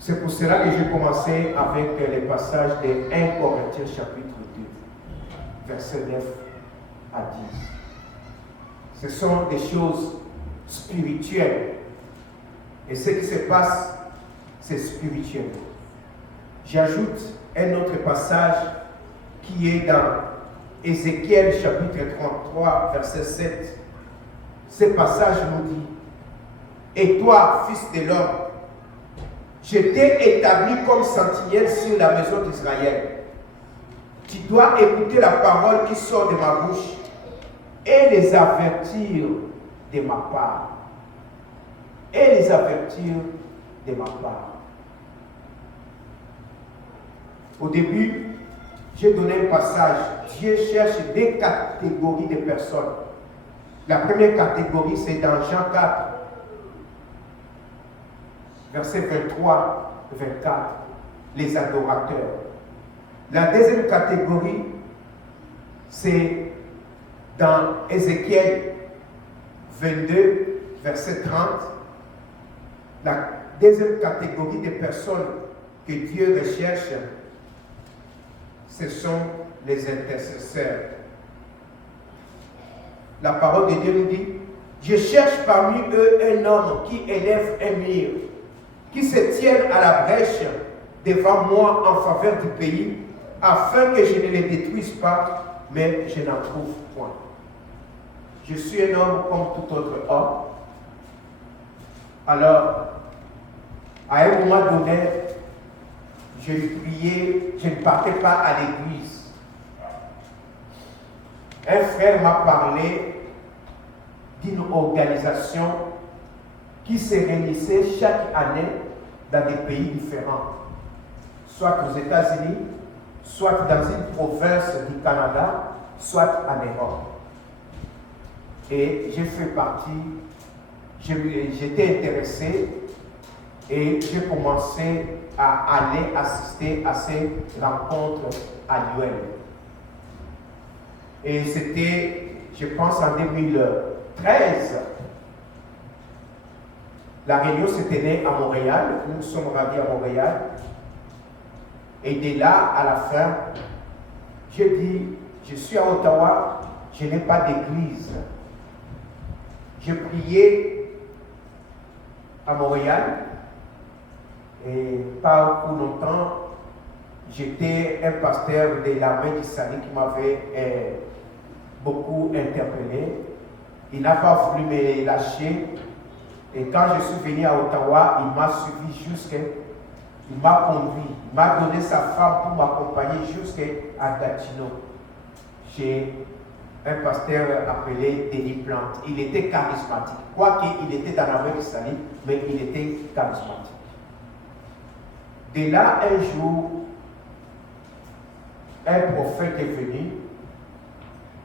C'est pour cela que j'ai commencé avec les passages de 1 Corinthiens chapitre 2, versets 9 à 10. Ce sont des choses spirituelles. Et ce qui se passe, c'est spirituel. J'ajoute un autre passage qui est dans Ézéchiel chapitre 33, verset 7. Ce passage nous dit: Et toi, fils de l'homme, je t'ai établi comme sentinelle sur la maison d'Israël. Tu dois écouter la parole qui sort de ma bouche et les avertir de ma part. Et les avertir de ma part. Au début, j'ai donné un passage. Dieu cherche deux catégories de personnes. La première catégorie, c'est dans Jean 4, versets 23, 24, les adorateurs. La deuxième catégorie, c'est dans Ézéchiel 22, verset 30. La deuxième catégorie de personnes que Dieu recherche, ce sont les intercesseurs. La parole de Dieu nous dit: je cherche parmi eux un homme qui élève un mur, qui se tienne à la brèche devant moi en faveur du pays, afin que je ne les détruise pas, mais je n'en trouve point. Je suis un homme comme tout autre homme. Alors, à un moment donné, je priais, je ne partais pas à l'église. Un frère m'a parlé d'une organisation qui se réunissait chaque année dans des pays différents, soit aux États-Unis, soit dans une province du Canada, soit en Europe. Et j'ai fait partie, j'étais intéressé et j'ai commencé à aller assister à ces rencontres annuelles. Et c'était, je pense, en 2013. La réunion se tenait à Montréal. Nous sommes rendus à Montréal. Et de là, à la fin, j'ai dit, je suis à Ottawa, je n'ai pas d'église. Je priais à Montréal. Et pas beaucoup longtemps, j'étais un pasteur de l'armée du salut qui m'avait beaucoup interpellé. Il n'a pas voulu me lâcher. Et quand je suis venu à Ottawa, il m'a suivi il m'a conduit, il m'a donné sa femme pour m'accompagner jusqu'à Gatineau. Chez un pasteur appelé Denis Plante. Il était charismatique. Quoique il était dans l'armée du salut, mais il était charismatique. De là, un jour, un prophète est venu.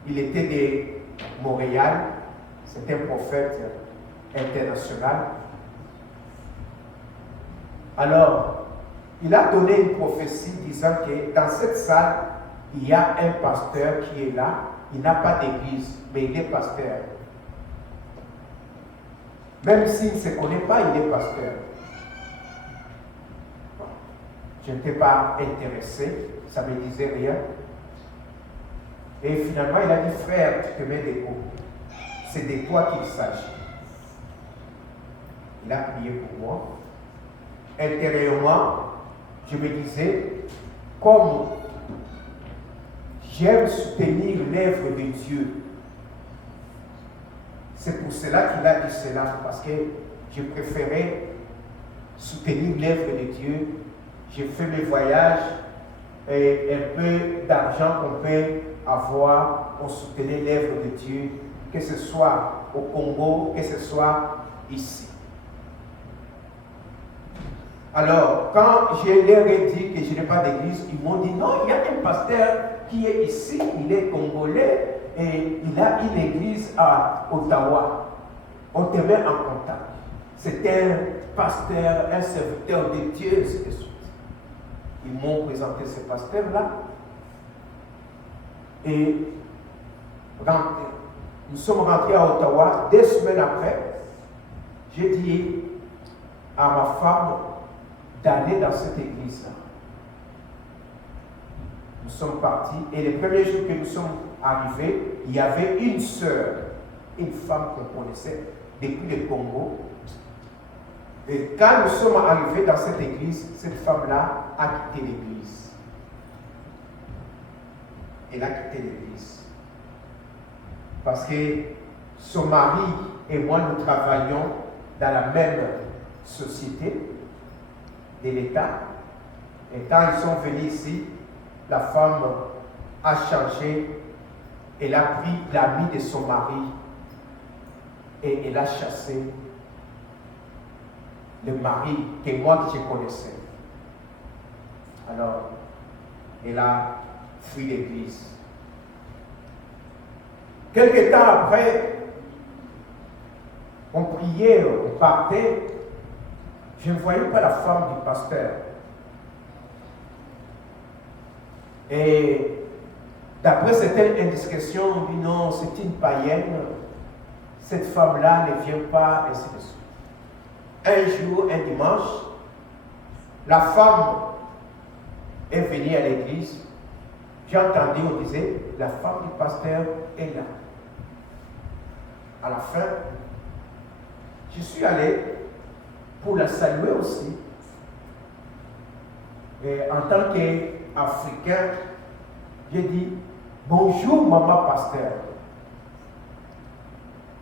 Il était de Montréal. C'est un prophète international. Alors, il a donné une prophétie disant que dans cette salle, il y a un pasteur qui est là. Il n'a pas d'église, mais il est pasteur. Même s'il ne se connaît pas, il est pasteur. Je n'étais pas intéressé, ça ne me disait rien. Et finalement, il a dit: frère, tu te mets des mots. C'est de toi qu'il s'agit. Il a prié pour moi. Intérieurement, je me disais, comme j'aime soutenir l'œuvre de Dieu, c'est pour cela qu'il a dit cela, parce que je préférais soutenir l'œuvre de Dieu. J'ai fait mes voyages et un peu d'argent qu'on peut avoir pour soutenir l'œuvre de Dieu, que ce soit au Congo, que ce soit ici. Alors, quand je leur ai dit que je n'ai pas d'église, ils m'ont dit: non, il y a un pasteur qui est ici, il est congolais et il a une église à Ottawa. On te met en contact. C'est un pasteur, un serviteur de Dieu, ainsi de suite. Ils m'ont présenté ce pasteur-là. Et nous sommes rentrés à Ottawa. 2 semaines après, j'ai dit à ma femme: d'aller dans cette église-là. Nous sommes partis et les premiers jours que nous sommes arrivés, il y avait une sœur, une femme qu'on connaissait depuis le Congo. Et quand nous sommes arrivés dans cette église, cette femme-là a quitté l'église. Elle a quitté l'église. Parce que son mari et moi, nous travaillons dans la même société de l'État. Et quand ils sont venus ici, la femme a changé. Elle a pris l'ami de son mari et elle a chassé le mari que moi que je connaissais. Alors, elle a fui l'église. Quelque temps après, on priait, on partait. Je ne voyais pas la femme du pasteur. Et d'après certaines indiscrétions, on dit non, c'est une païenne. Cette femme-là ne vient pas, ainsi de suite. Un jour, un dimanche, la femme est venue à l'église. J'ai entendu, on disait, la femme du pasteur est là. À la fin, je suis allé pour la saluer aussi. Et en tant qu'Africain, j'ai dit, bonjour maman pasteur.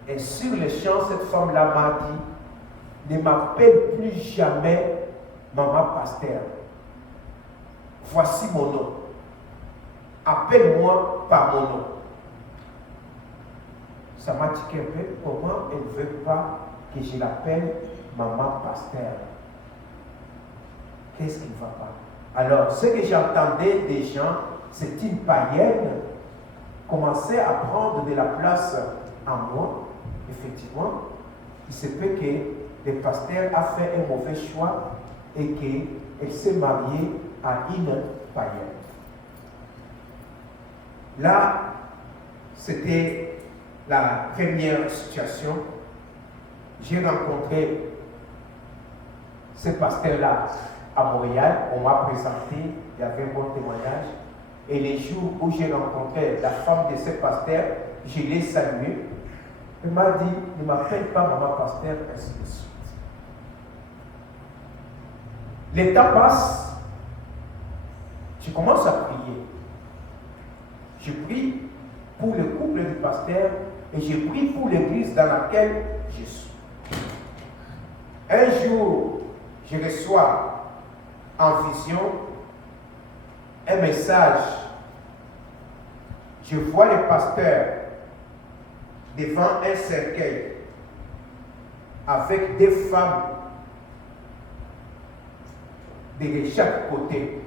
Et sur les champs, cette femme-là m'a dit, ne m'appelle plus jamais maman pasteur. Voici mon nom. Appelle-moi par mon nom. Ça m'a tiqué un peu. Comment elle ne veut pas que je l'appelle maman pasteur? Qu'est-ce qui ne va pas? Alors, ce que j'entendais des gens, c'est une païenne commençait à prendre de la place en moi. Effectivement, il se peut que le pasteur a fait un mauvais choix et qu'elle s'est mariée à une païenne. Là, c'était la première situation. J'ai rencontré ce pasteur-là à Montréal. On m'a présenté, il y avait un bon témoignage. Et les jours où j'ai rencontré la femme de ce pasteur, je l'ai saluée. Elle m'a dit, ne m'appelle pas maman pasteur, ainsi de suite. Le temps passe, je commence à prier. Je prie pour le couple du pasteur et je prie pour l'église dans laquelle je suis. Un jour, je reçois en vision un message. Je vois le pasteur devant un cercueil avec des femmes de chaque côté.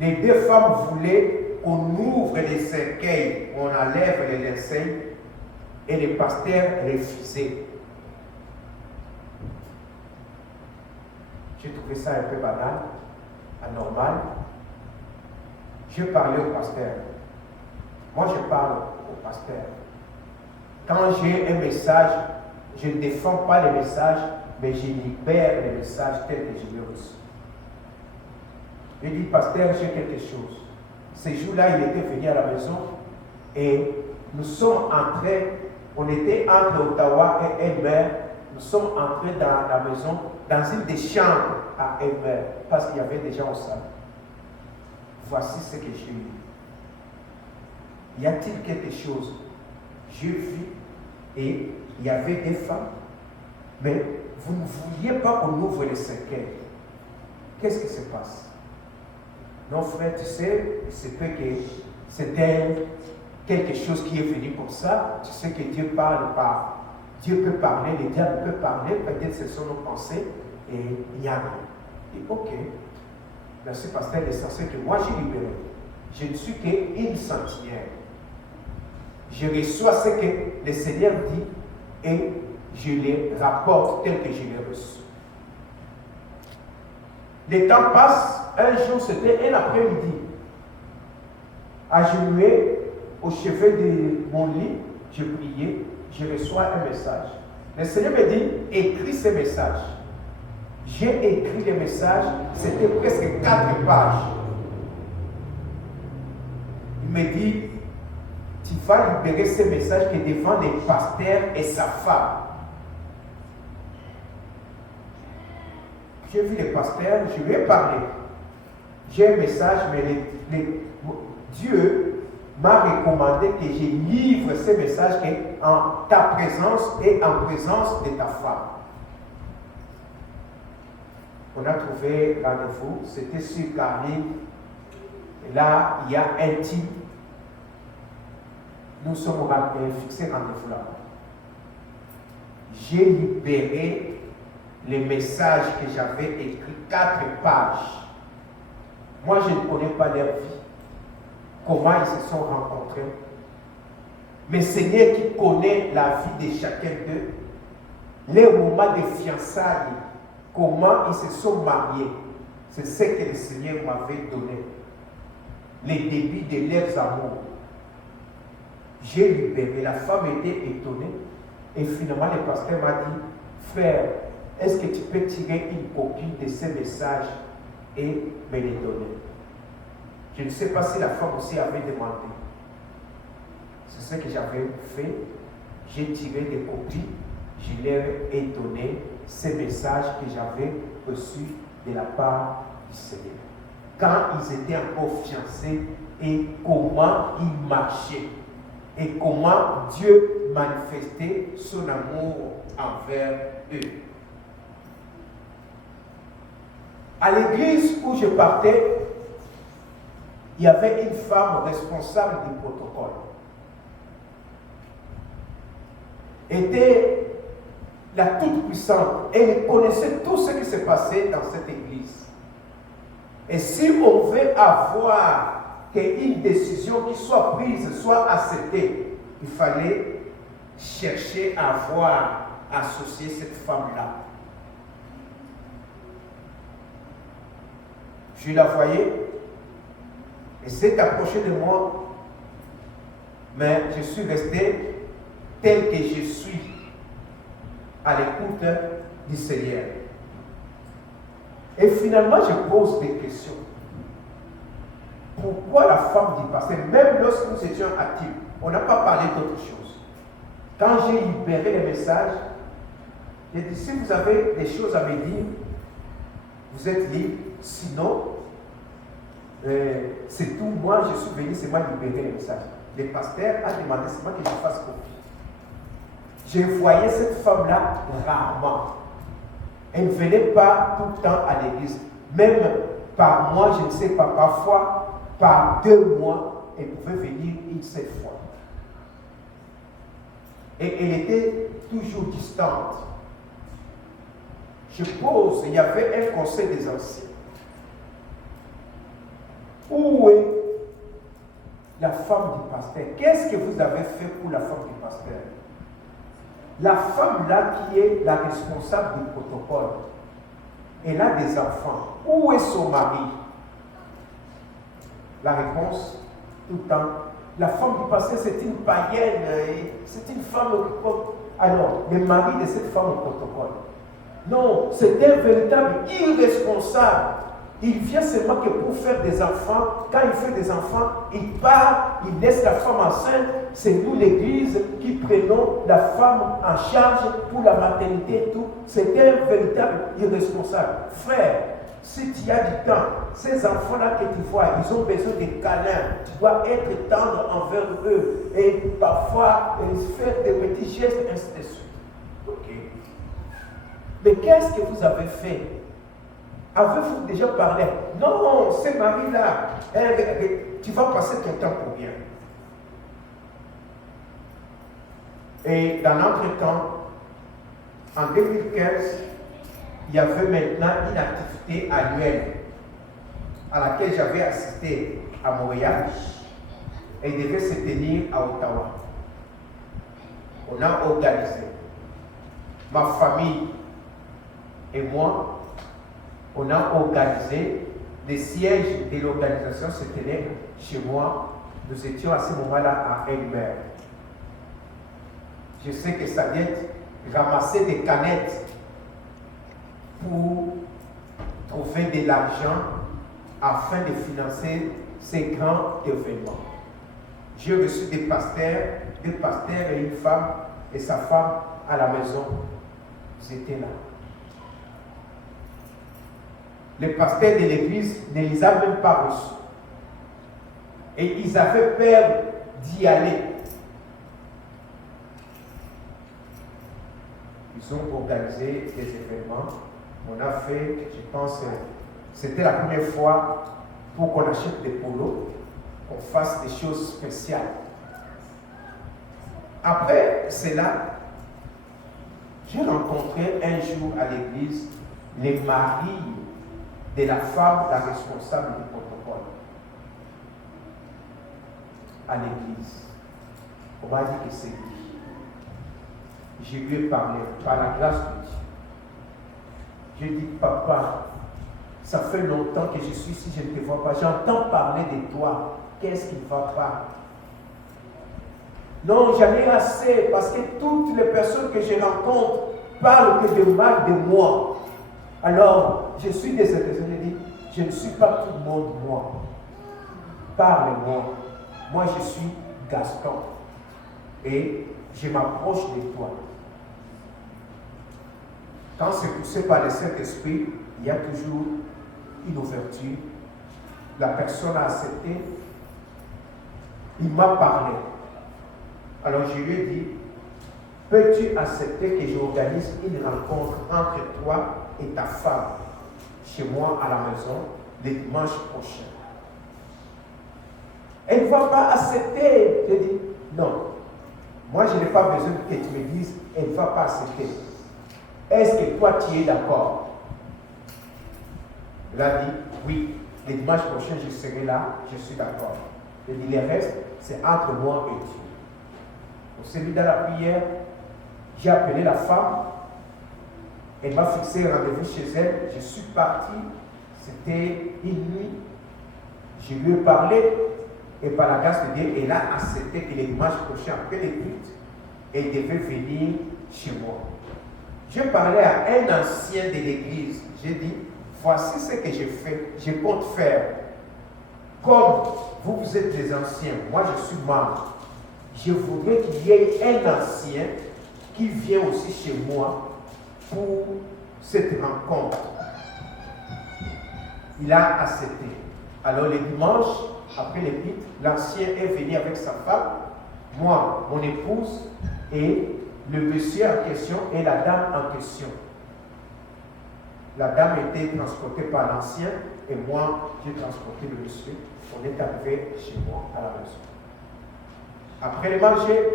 Les deux femmes voulaient qu'on ouvre les cercueils, on enlève les linceils, et le pasteur refusait. J'ai trouvé ça un peu banal, anormal. Je parlais au pasteur. Moi, je parle au pasteur. Quand j'ai un message, je ne défends pas le message, mais je libère le message tel que je l'ai reçu. Je dis, pasteur, j'ai quelque chose. Ce jour-là, il était venu à la maison et nous sommes entrés, on était entre Ottawa et Elmer, nous sommes entrés dans la maison, dans une des chambres à Elmer, parce qu'il y avait des gens au salon. Voici ce que j'ai eu. Y a-t-il quelque chose? J'ai vu et il y avait des femmes, mais vous ne vouliez pas qu'on ouvre les cercueils. Qu'est-ce qui se passe? Non, frère, tu sais, c'est que c'était quelque chose qui est venu comme ça. Tu sais que Dieu parle par. Dieu peut parler, le diable peut parler, peut-être ce sont nos pensées, et il n'y a rien. Et ok, merci pasteur, l'essentiel que moi j'ai libéré. Je ne suis qu'une sentinelle. Je reçois ce que le Seigneur dit et je les rapporte tel que je les reçu. Le temps passe, un jour c'était un après-midi. Agenouillé au chevet de mon lit, je priais, je reçois un message. Le Seigneur me dit, écris ce message. J'ai écrit les messages, c'était presque 4 pages. Il me dit, tu vas libérer ces messages que devant les pasteurs et sa femme. J'ai vu les pasteurs, je lui ai parlé. J'ai un message, mais Dieu m'a recommandé que je livre ces messages en ta présence et en présence de ta femme. On a trouvé rendez-vous, c'était sur Carmine. Et là, il y a un team. Nous sommes fixés rendez-vous là. J'ai libéré les messages que j'avais écrits, 4 pages. Moi, je ne connais pas leur vie. Comment ils se sont rencontrés. Mais Seigneur qui connaît la vie de chacun d'eux, les moments de fiançailles, comment ils se sont mariés. C'est ce que le Seigneur m'avait donné. Les débuts de leurs amours. J'ai libéré. La femme était étonnée. Et finalement, le pasteur m'a dit, frère, est-ce que tu peux tirer une copie de ces messages et me les donner? Je ne sais pas si la femme aussi avait demandé. C'est ce que j'avais fait. J'ai tiré des copies. Je leur ai donné ces messages que j'avais reçus de la part du Seigneur. Quand ils étaient encore fiancés et comment ils marchaient. Et comment Dieu manifestait son amour envers eux. À l'église où je partais, il y avait une femme responsable du protocole. Elle était la toute-puissante. Elle connaissait tout ce qui se passait dans cette église. Et si on veut avoir qu'une décision qui soit prise, soit acceptée, il fallait chercher à voir associé cette femme-là. Je la voyais, et s'est approchée de moi, mais je suis resté tel que je suis, à l'écoute du Seigneur. Et finalement, je pose des questions. Pourquoi la femme du pasteur, même lorsque nous étions actifs, on n'a pas parlé d'autre chose. Quand j'ai libéré les messages, j'ai dit, si vous avez des choses à me dire, vous êtes libre. Sinon, c'est tout. Moi, je suis venu seulement libérer les messages. Le pasteur a demandé seulement que je fasse copie. Je voyais cette femme-là rarement. Elle ne venait pas tout le temps à l'église. Même par mois, je ne sais pas, parfois, par 2 mois, elle pouvait venir une seule fois. Et elle était toujours distante. Je pose, il y avait un conseil des anciens. Où est la femme du pasteur? Qu'est-ce que vous avez fait pour la femme du pasteur? La femme là qui est la responsable du protocole, elle a des enfants. Où est son mari? La réponse, tout le temps, la femme du pasteur c'est une païenne, c'est une femme au protocole. Alors, le mari de cette femme au protocole. Non, c'est un véritable irresponsable. Il vient seulement que pour faire des enfants. Quand il fait des enfants, il part, il laisse la femme enceinte. C'est nous, l'église, qui prenons la femme en charge pour la maternité et tout. C'est un véritable irresponsable. Frère, si tu as du temps, ces enfants-là que tu vois, ils ont besoin de câlins. Tu dois être tendre envers eux. Et parfois, faire des petits gestes, ainsi de suite. Ok. Mais qu'est-ce que vous avez fait? Avez-vous déjà parlé? Non, ce mari-là, tu vas passer ton temps pour rien. Et dans l'entretemps, en 2015, il y avait maintenant une activité annuelle à laquelle j'avais assisté à Montréal et il devait se tenir à Ottawa. On a organisé. Ma famille et moi, on a organisé, les sièges de l'organisation se tenaient chez moi. Nous étions à ce moment-là à Elmer. Je sais que ça vient ramasser des canettes pour trouver de l'argent afin de financer ces grands événements. J'ai reçu des pasteurs et une femme et sa femme à la maison. Ils étaient là. Les pasteurs de l'église ne les ont même pas reçus. Et ils avaient peur d'y aller. Ils ont organisé des événements. On a fait, je pense, c'était la première fois pour qu'on achète des polos, qu'on fasse des choses spéciales. Après cela, j'ai rencontré un jour à l'église les maris de la femme, la responsable du protocole. À l'église. On m'a dit que c'est lui. Je lui ai parlé par la grâce de Dieu. Je dis, papa, ça fait longtemps que je suis ici, je ne te vois pas. J'entends parler de toi. Qu'est-ce qui ne va pas? Non, j'en ai assez parce que toutes les personnes que je rencontre parlent que de mal de moi. Alors, je suis désolé, je dis, je ne suis pas tout le monde, moi. Parle-moi. Moi, je suis Gaston. Et je m'approche de toi. Quand c'est poussé par le Saint-Esprit, il y a toujours une ouverture. La personne a accepté. Il m'a parlé. Alors je lui ai dit, peux-tu accepter que j'organise une rencontre entre toi et ta femme chez moi à la maison le dimanche prochain? Elle ne va pas accepter. Je dis, non. Moi, je n'ai pas besoin que tu me dises, elle ne va pas accepter. Est-ce que toi, tu es d'accord? Elle a dit, oui, le dimanche prochain, je serai là, je suis d'accord. Je dis, le reste, c'est entre moi et Dieu. On s'est mis dans la prière, j'ai appelé la femme, elle m'a fixé un rendez-vous chez elle, je suis parti, c'était une nuit, je lui ai parlé, et par la grâce de Dieu, elle a accepté que le dimanche prochain, après les cultes, elle devait venir chez moi. J'ai parlé à un ancien de l'église. J'ai dit, voici ce que je compte faire. Comme vous êtes des anciens, moi je suis membre. Je voudrais qu'il y ait un ancien qui vient aussi chez moi pour cette rencontre. Il a accepté. Alors le dimanche, après les pites, l'ancien est venu avec sa femme, moi, mon épouse, et le monsieur en question et la dame en question. La dame était transportée par l'ancien et moi, j'ai transporté le monsieur. On est arrivé chez moi à la maison. Après le manger,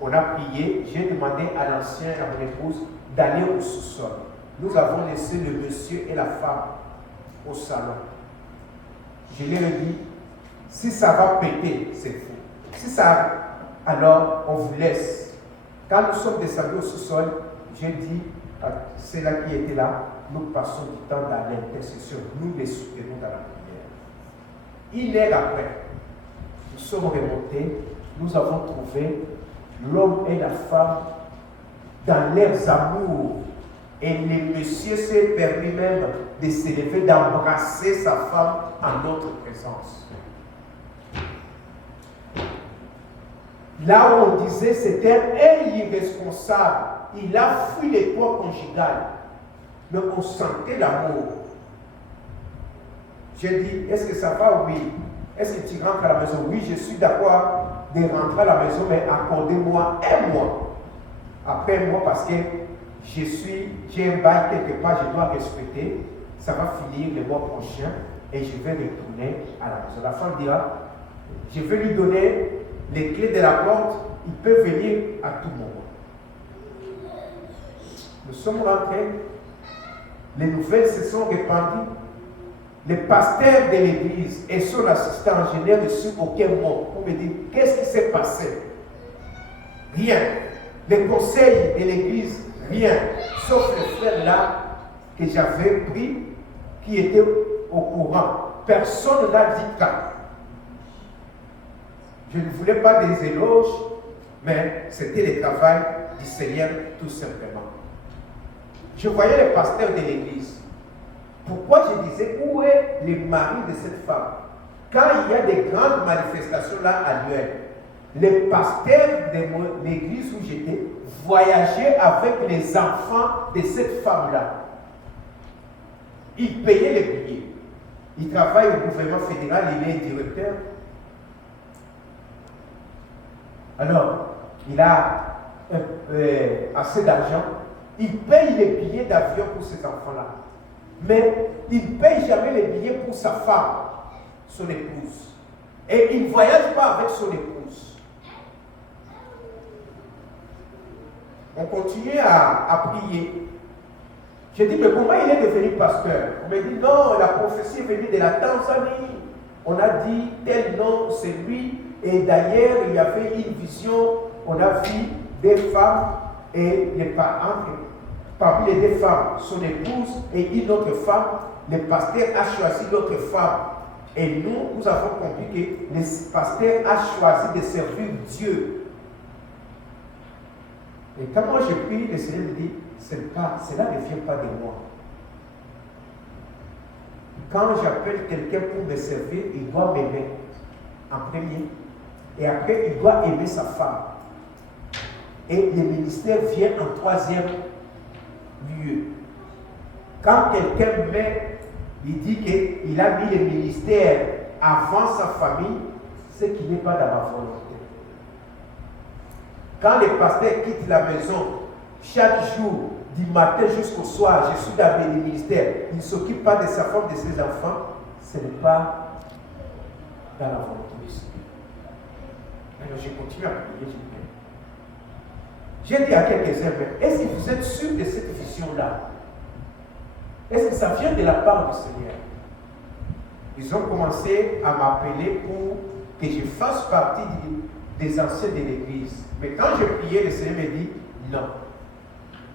on a prié. J'ai demandé à l'ancien et à mon épouse d'aller au sous-sol. Nous avons laissé le monsieur et la femme au salon. Je leur ai dit, si ça va péter, c'est fou. Si ça, alors on vous laisse. Quand nous sommes descendus au sous-sol, j'ai dit à ceux-là qui étaient là, nous passons du temps dans l'intercession, nous les soutenons dans la prière. Une heure après, nous sommes remontés, nous avons trouvé l'homme et la femme dans leurs amours. Et le monsieur s'est permis même de s'élever, d'embrasser sa femme en notre présence. Là où on disait c'était un irresponsable, il a fui les toits conjugales, mais on sentait l'amour. J'ai dit, est-ce que ça va? Oui. Est-ce que tu rentres à la maison? Oui, je suis d'accord de rentrer à la maison, mais accordez-moi un mois. Après un mois, parce que j'ai un bail quelque part, je dois respecter. Ça va finir le mois prochain et je vais retourner à la maison. La femme dira, je vais lui donner les clés de la porte, il peut venir à tout moment. Nous sommes rentrés, les nouvelles se sont répandues. Le pasteur de l'église et son assistant, je n'ai reçu aucun mot pour me dire qu'est-ce qui s'est passé. Rien. Les conseils de l'église, rien. Sauf le frère là que j'avais pris, qui était au courant. Personne n'a dit quand. Je ne voulais pas des éloges, mais c'était le travail du Seigneur tout simplement. Je voyais les pasteurs de l'église. Pourquoi je disais, où est le mari de cette femme? Quand il y a des grandes manifestations là annuelles, les pasteurs de l'église où j'étais voyageaient avec les enfants de cette femme-là. Ils payaient les billets. Il travaille au gouvernement fédéral, il est directeur. Alors, il a assez d'argent. Il paye les billets d'avion pour ces enfants-là. Mais il ne paye jamais les billets pour sa femme, son épouse. Et il ne voyage pas avec son épouse. On continue à prier. J'ai dit, mais comment il est devenu pasteur? On m'a dit, non, la prophétie est venue de la Tanzanie. On a dit, tel nom, c'est lui. Et d'ailleurs, il y avait une vision. On a vu des femmes et les parents. Parmi les deux femmes, son épouse et une autre femme. Le pasteur a choisi l'autre femme. Et nous avons compris que le pasteur a choisi de servir Dieu. Et quand moi je prie, le Seigneur me dit, cela ne vient pas de moi. Quand j'appelle quelqu'un pour me servir, il doit m'aimer en premier. Et après, il doit aimer sa femme. Et le ministère vient en troisième lieu. Quand quelqu'un met, il dit qu'il a mis le ministère avant sa famille, c'est qu'il n'est pas dans ma volonté. Quand les pasteurs quittent la maison, chaque jour, du matin jusqu'au soir, je suis dans le ministère, il ne s'occupe pas de sa femme, de ses enfants, ce n'est pas dans la volonté du Seigneur. Alors je continue à prier, j'ai dit à quelques-uns, est-ce que vous êtes sûrs de cette vision-là? Est-ce que ça vient de la part du Seigneur? Ils ont commencé à m'appeler pour que je fasse partie des anciens de l'église. Mais quand je priais, le Seigneur me dit, non.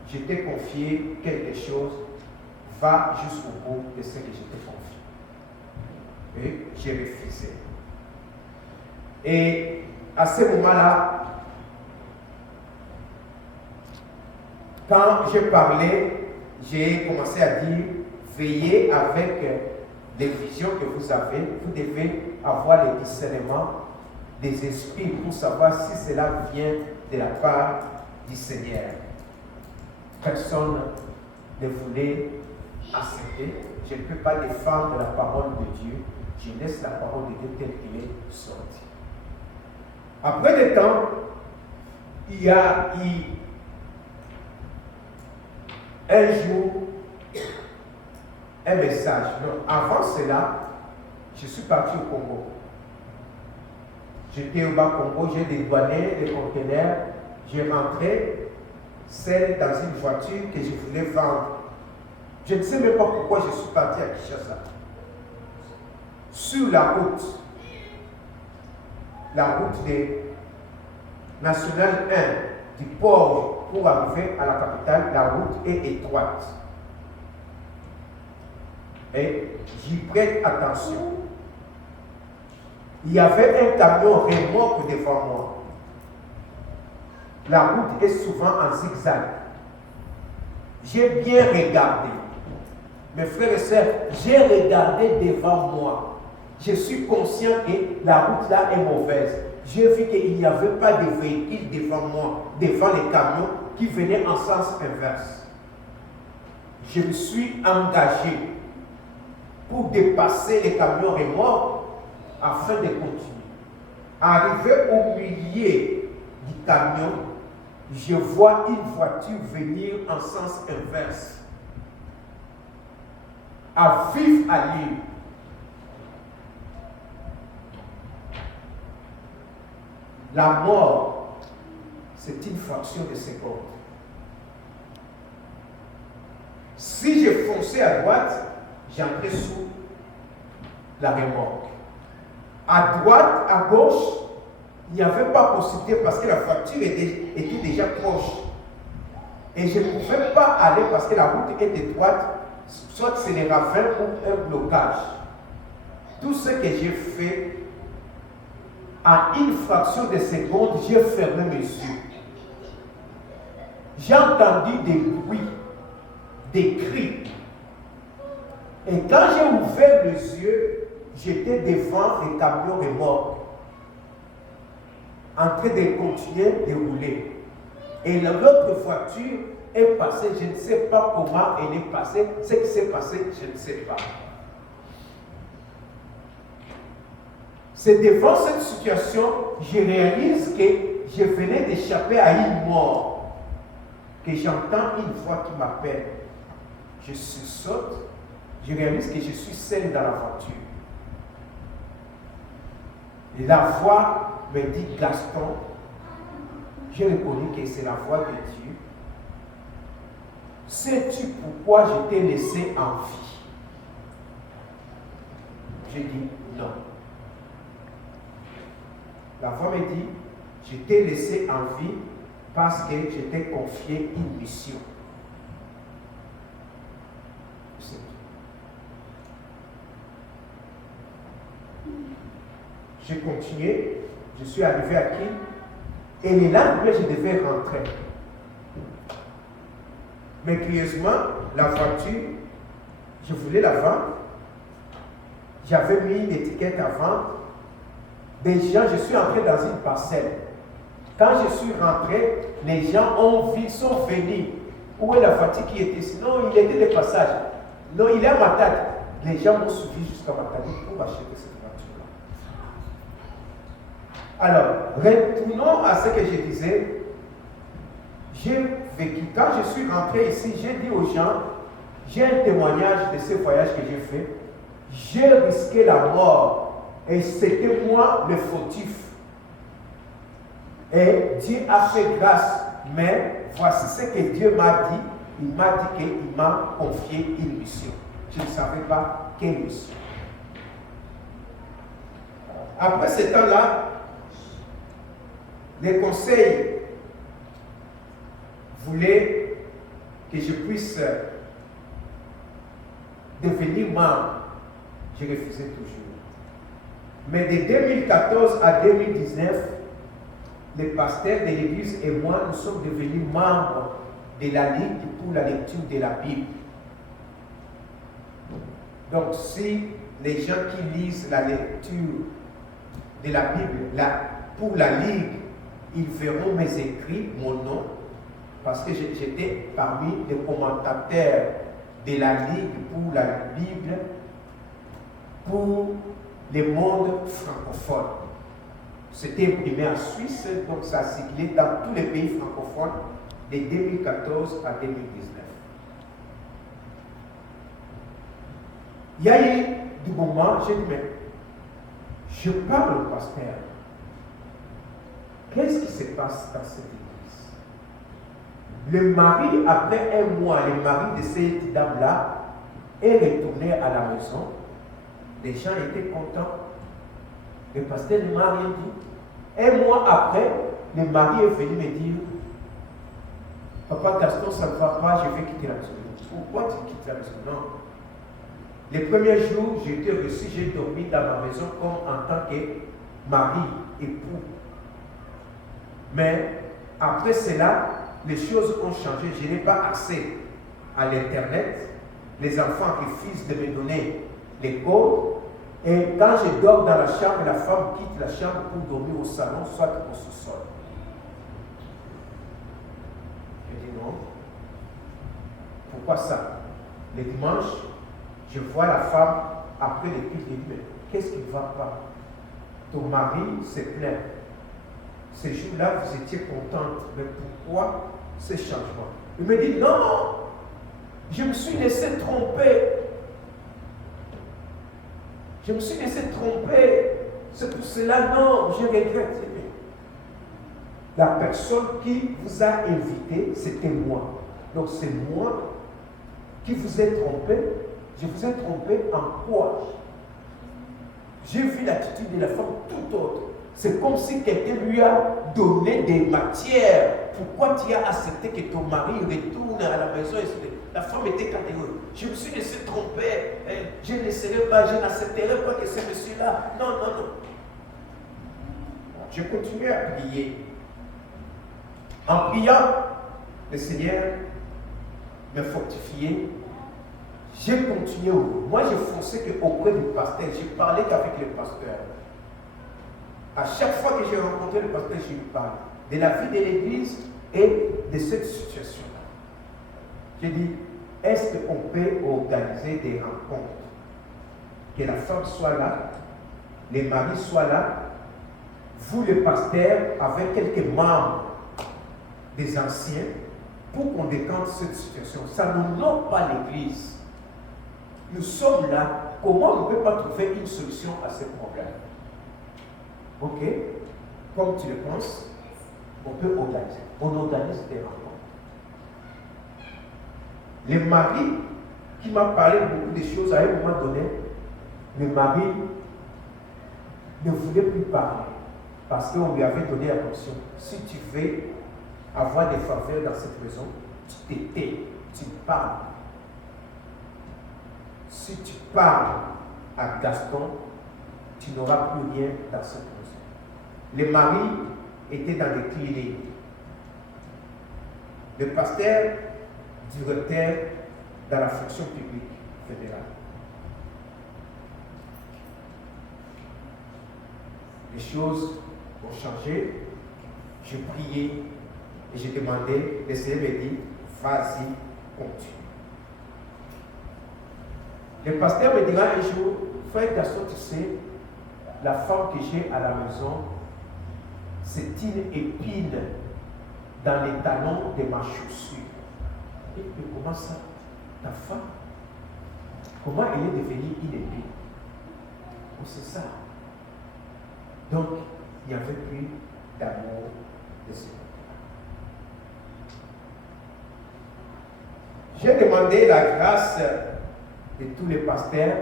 Je t'ai confié quelque chose, va jusqu'au bout de ce que je t'ai confié. Et j'ai refusé. Et à ce moment-là, quand j'ai parlé, j'ai commencé à dire, veillez avec les visions que vous avez, vous devez avoir le discernement des esprits pour savoir si cela vient de la part du Seigneur. Personne ne voulait accepter. Je ne peux pas défendre la parole de Dieu. Je laisse la parole de Dieu telle qu'elle est sortie. Après des temps, il y a eu un jour un message. Non, avant cela, je suis parti au Congo. J'étais au Bas-Congo, j'ai dédouané les conteneurs, j'ai rentré celle dans une voiture que je voulais vendre. Je ne sais même pas pourquoi je suis parti à Kinshasa. Sur la route de National 1 du port pour arriver à la capitale, la route est étroite. Et j'y prête attention. Il y avait un camion remorque devant moi. La route est souvent en zigzag. J'ai bien regardé. Mes frères et sœurs, j'ai regardé devant moi. Je suis conscient que la route là est mauvaise. J'ai vu qu'il n'y avait pas de véhicule devant moi, devant les camions qui venaient en sens inverse. Je me suis engagé pour dépasser les camions remorques afin de continuer. Arrivé au milieu du camion, je vois une voiture venir en sens inverse, à vive allure. La mort, c'est une fraction de seconde. Si j'ai foncé à droite, j'entrais sous la remorque. À droite, à gauche, il n'y avait pas possibilité parce que la voiture était déjà proche. Et je ne pouvais pas aller parce que la route est étroite, soit c'est les ravins ou un blocage. Tout ce que j'ai fait, en une fraction de seconde, j'ai fermé mes yeux. J'ai entendu des bruits, des cris. Et quand j'ai ouvert les yeux, j'étais devant les camions remorques, en train de continuer de rouler. Et l'autre voiture est passée, je ne sais pas comment elle est passée, ce qui s'est passé, je ne sais pas. C'est devant cette situation, je réalise que je venais d'échapper à une mort, que j'entends une voix qui m'appelle. Je saute, je réalise que je suis seul dans la voiture. Et la voix me dit Gaston, j'ai reconnu que c'est la voix de Dieu. Sais-tu pourquoi je t'ai laissé en vie? J'ai dit non. La voix me dit, je t'ai laissé en vie parce que je t'ai confié une mission. J'ai continué, je suis arrivé à qui? Et le lendemain, je devais rentrer. Mais curieusement, la voiture, je voulais la vendre. J'avais mis une étiquette à vendre. Des gens, je suis entré dans une parcelle. Quand je suis rentré, les gens sont venus. Où est la voiture qui était ici? Non, il était de passage. Non, il est à Matadi. Les gens m'ont suivi jusqu'à Matadi pour acheter cette voiture-là. Alors, retournons à ce que je disais. J'ai vécu. Quand je suis rentré ici, j'ai dit aux gens, j'ai un témoignage de ce voyage que j'ai fait. J'ai risqué la mort. Et c'était moi le fautif. Et Dieu a fait grâce. Mais voici ce que Dieu m'a dit. Il m'a dit qu'il m'a confié une mission. Je ne savais pas quelle mission. Après ce temps-là, les conseils voulaient que je puisse devenir membre. Je refusais toujours. Mais de 2014 à 2019, les pasteurs de l'église et moi, nous sommes devenus membres de la Ligue pour la lecture de la Bible. Donc, si les gens qui lisent la lecture de la Bible pour la Ligue, ils verront mes écrits, mon nom, parce que j'étais parmi les commentateurs de la Ligue pour la Bible, pour le monde francophone. C'était imprimé en Suisse, donc ça a circulé dans tous les pays francophones de 2014 à 2019. Il y a eu du moment, j'ai dit, mais je parle au pasteur. Qu'est-ce qui se passe dans cette église? Le mari, après un mois, le mari de cette dame-là est retourné à la maison. Les gens étaient contents. Le pasteur ne m'a rien dit. Un mois après, le mari est venu me dire, Papa Gaston, ça ne va pas, je vais quitter la maison. Pourquoi tu quittes la maison? Non. Les premiers jours, j'ai été reçu, j'ai dormi dans ma maison comme en tant que mari, époux. Mais après cela, les choses ont changé. Je n'ai pas accès à l'Internet. Les enfants refusent de me donner les codes. Et quand je dors dans la chambre, la femme quitte la chambre pour dormir au salon, soit au sous-sol. Je dis non. Pourquoi ça? Le dimanche, je vois la femme après les culte, je dis, mais qu'est-ce qui ne va pas? Ton mari se plaint. Ce jour-là, vous étiez contente, mais pourquoi ce changement? Il me dit, non, je me suis laissé tromper. Je me suis laissé tromper. C'est pour cela, non, je regrette. La personne qui vous a invité, c'était moi. Donc c'est moi qui vous ai trompé. Je vous ai trompé en quoi? J'ai vu l'attitude de la femme tout autre. C'est comme si quelqu'un lui a donné des matières. Pourquoi tu as accepté que ton mari retourne à la maison? La femme était catégorique. Je me suis laissé tromper. Je ne laisserai pas, je n'accepterai pas que ce monsieur-là. Non, non, non. Je continuais à prier. En priant, le Seigneur me fortifiait. J'ai continué. Moi, j'ai foncé auprès du pasteur. J'ai parlé qu'avec le pasteur. À chaque fois que j'ai rencontré le pasteur, je lui parle de la vie de l'église et de cette situation-là. J'ai dit, est-ce qu'on peut organiser des rencontres? Que la femme soit là, les maris soient là, vous, le pasteur, avec quelques membres des anciens, pour qu'on décante cette situation. Ça n'honore pas l'église. Nous sommes là. Comment on ne peut pas trouver une solution à ce problème? Ok? Comme tu le penses, on peut organiser. On organise des rencontres. Le mari qui m'a parlé beaucoup de choses, à un moment donné, le mari ne voulait plus parler parce qu'on lui avait donné la option. Si tu veux avoir des faveurs dans cette maison, tu te tais, tu parles. Si tu parles à Gaston, tu n'auras plus rien dans cette maison. Le mari était dans les cliniques. Le pasteur directeur dans la fonction publique fédérale. Les choses ont changé. J'ai prié et j'ai demandé, le Seigneur me dit, vas-y, continue. Le pasteur me dira un jour, frère Gaston, tu sais, la femme que j'ai à la maison, c'est une épine dans les talons de ma chaussure. Et comment ça? Ta femme? Comment elle est devenue une épine? Oh, c'est ça. Donc, il n'y avait plus d'amour de ce côté. J'ai demandé la grâce de tous les pasteurs.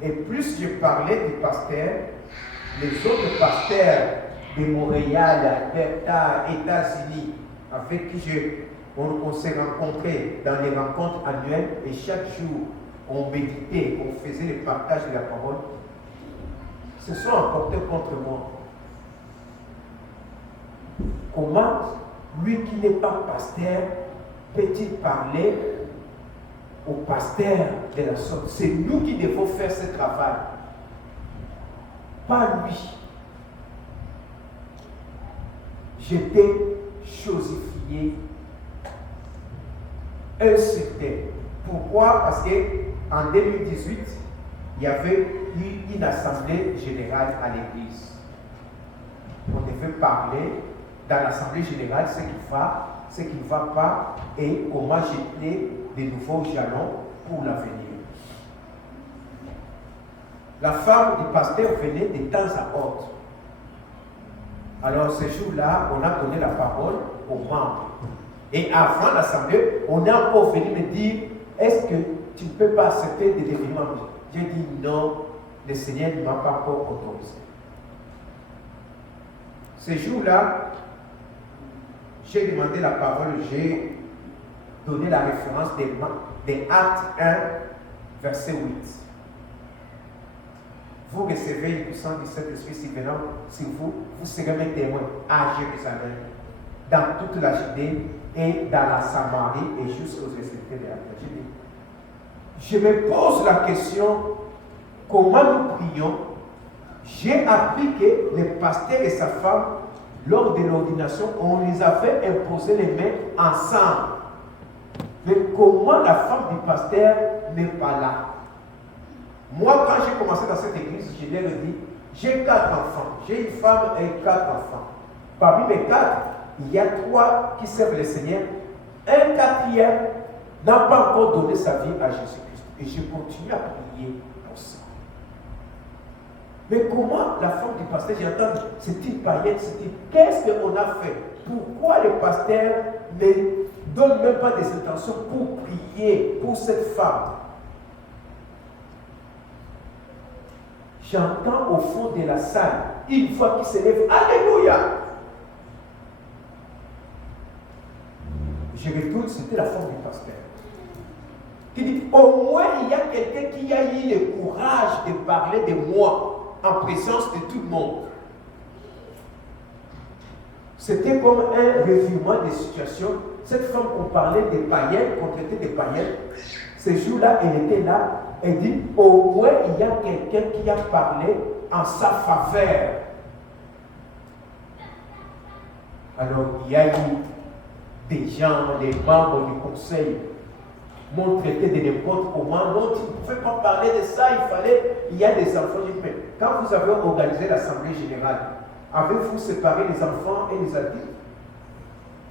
Et plus je parlais du pasteur, les autres pasteurs de Montréal, Alberta, États-Unis, avec qui on s'est rencontrés dans les rencontres annuelles et chaque jour on méditait, on faisait le partage de la parole, se sont emportés contre moi. Comment lui qui n'est pas pasteur peut-il parler au pasteur de la sorte? C'est nous qui devons faire ce travail, pas lui. J'étais chosifié, insulté. Pourquoi? Parce qu'en 2018, il y avait eu une assemblée générale à l'église. On devait parler dans l'assemblée générale ce qui ne va pas et comment jeter de nouveaux jalons pour l'avenir. La femme du pasteur venait de temps à autre. Alors ce jour-là, on a donné la parole aux membres. Et avant l'assemblée, on est encore venu me dire, est-ce que tu ne peux pas accepter de devenir membre? J'ai dit non, le Seigneur ne m'a pas encore autorisé. Ce jour-là, j'ai demandé la parole, j'ai donné la référence des Actes 1, verset 8. Vous recevez une puissance du Saint-Esprit venant sur vous, vous serez mes témoins à Jérusalem, dans toute la Judée et dans la Samarie et jusqu'aux extrémités de la terre. Je me pose la question, comment nous prions? J'ai appris que le pasteur et sa femme, lors de l'ordination, on les avait imposé les mains ensemble. Mais comment la femme du pasteur n'est pas là? Moi, quand j'ai commencé dans cette église, je leur ai dit, j'ai 4 enfants. J'ai une femme et 4 enfants. Parmi mes 4, il y a 3 qui servent le Seigneur. Un 4e n'a pas encore donné sa vie à Jésus-Christ. Et je continue à prier pour ça. Mais comment la femme du pasteur, j'ai entendu, c'est une païenne, qu'est-ce qu'on a fait? Pourquoi le pasteur ne donne même pas des intentions pour prier pour cette femme? J'entends au fond de la salle une voix qui s'élève, Alléluia! Je retourne, c'était la femme du pasteur. Qui dit, au moins il y a quelqu'un qui a eu le courage de parler de moi en présence de tout le monde. C'était comme un revirement de situation cette femme qu'on parlait des païennes, qu'on traitait des païennes, ce jour-là, elle était là, elle dit, au moins il y a quelqu'un qui a parlé en sa faveur. Alors, il y a eu des gens, des membres du conseil, m'ont traité de n'importe comment, l'autre, il ne pouvait pas parler de ça, il y a des enfants. Je dis, mais quand vous avez organisé l'Assemblée générale, avez-vous séparé les enfants et les adultes?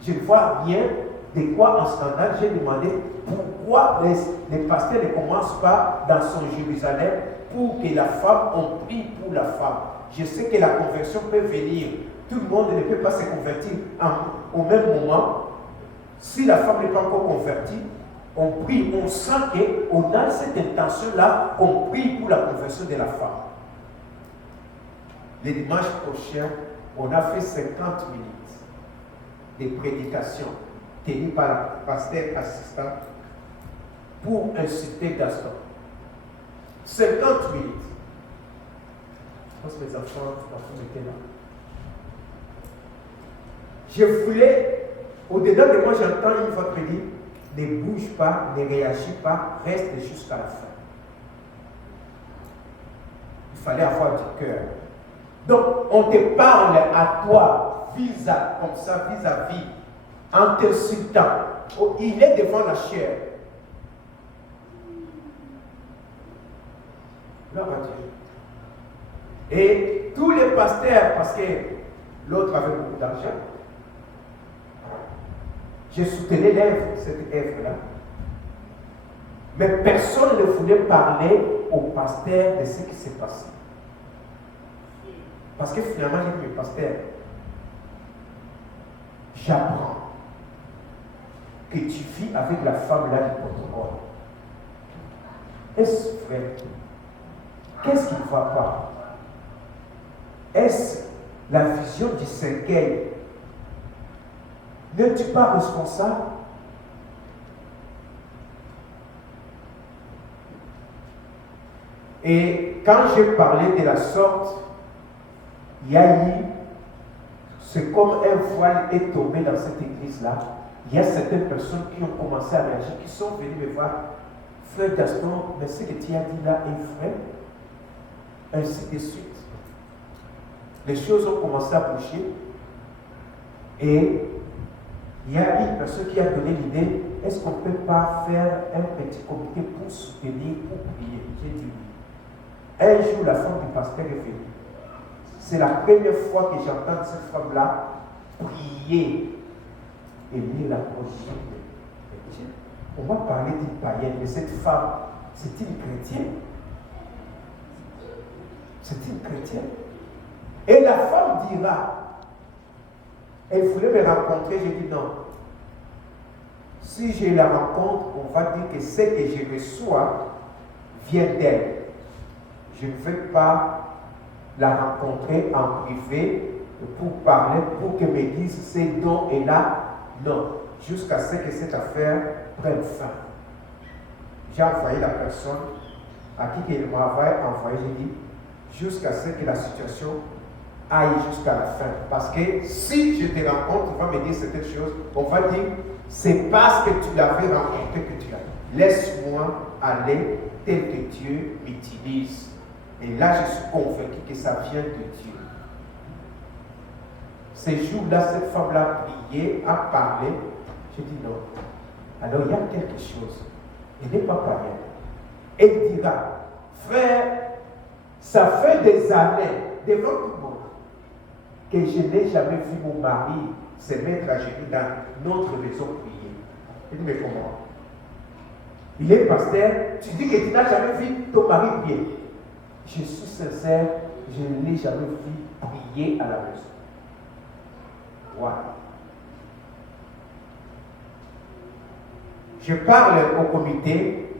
Je ne vois rien de quoi en scandale. J'ai demandé pourquoi les pasteurs ne commencent pas dans son Jérusalem pour que la femme, on prie pour la femme. Je sais que la conversion peut venir. Tout le monde ne peut pas se convertir au même moment. Si la femme n'est pas encore convertie, on prie, on sent qu'on a cette intention-là, on prie pour la conversion de la femme. Le dimanche prochain, on a fait 50 minutes de prédication tenues par le pasteur assistant pour inciter Gaston. 50 minutes. Je pense que mes enfants étaient là. Je voulais, au-dedans de moi, j'entends une fois prédire, ne bouge pas, ne réagis pas, reste jusqu'à la fin. Il fallait avoir du cœur. Donc, on te parle à toi, comme ça, vis-à-vis, en t'insultant. Oh, il est devant la chair. Gloire à Dieu. Et tous les pasteurs, parce que l'autre avait beaucoup d'argent, je soutenais cette œuvre-là. Mais personne ne voulait parler au pasteur de ce qui s'est passé. Parce que finalement, j'ai dit, mais pasteur, j'apprends que tu vis avec la femme là du protocole. Est-ce vrai? Qu'est-ce qui ne va pas? Est-ce la vision du cinquième? N'es-tu pas responsable? Et quand j'ai parlé de la sorte, il y a eu, c'est comme un voile est tombé dans cette église-là. Il y a certaines personnes qui ont commencé à réagir, qui sont venues me voir. Frère Gaston, mais ce que tu as dit là est vrai. Ainsi de suite. Les choses ont commencé à bouger. Et il y a une personne qui a donné l'idée, est-ce qu'on ne peut pas faire un petit comité pour soutenir, pour prier? J'ai dit oui. Un jour, la femme du pasteur est venue. C'est la première fois que j'entends cette femme-là prier et lire la position. On va parler d'une païenne, mais cette femme, c'est une chrétienne. C'est une chrétienne. Et la femme dira, elle voulait me rencontrer, j'ai dit non. Si je la rencontre, on va dire que ce que je reçois vient d'elle. Je ne veux pas la rencontrer en privé pour parler, pour qu'elle me dise ces dons et là, non. Jusqu'à ce que cette affaire prenne fin. J'ai envoyé la personne à qui elle m'avait envoyé, j'ai dit, jusqu'à ce que la situation aille jusqu'à la fin. Parce que si je te rencontre, tu vas me dire certaines choses, on va dire, c'est parce que tu l'avais rencontré que tu as. Laisse-moi aller tel que Dieu m'utilise. Et là, je suis convaincu que ça vient de Dieu. Ces jours-là, cette femme-là a prié, a parlé. Je dis non. Alors, il y a quelque chose. Elle n'est pas pareille. Elle dira, frère, ça fait des années, devant tout le monde, que je n'ai jamais vu mon mari se mettre à genoux dans notre maison prier. Je dis, mais comment? Il est pasteur, tu dis que tu n'as jamais vu ton mari prier. Je suis sincère, je ne l'ai jamais vu prier à la maison. Wow. Je parle au comité